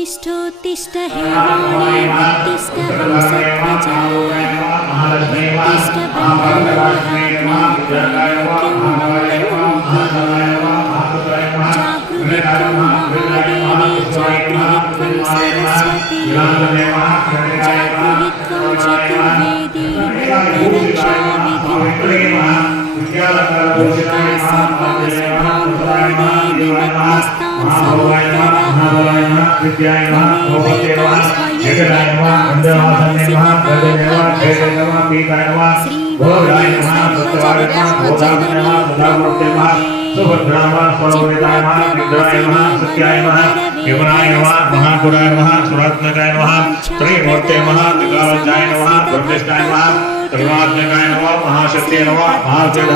उत्तिष्ठ हे वाणी उत्तिष्ठ हंसध्वजाय उत्तिष्ठ जागृहित्वं महादेवी जागृहित्वं सरस्वती जागृहित्वं चतुर्वेदी लोकरक्षाविधिं लोका सर्वा शुभाङ्गोदे निमग्नस्तां समुत्तरः ममेवैकां स्वयं श्रीवाणी सर्वजगतां जननी प्रमोदे सुभद्रामा सर्ववेदाय नमः निद्राय नमः सत्याय नमः युवनाय नमः महापुराय नमः सुरत्नकाय नमः त्रिमूर्ते नमः त्रिकालज्ञाय नमः ब्रह्मेष्ठाय नमः त्रिवाग्नकाय नमः महाशक्तिये नमः महावेद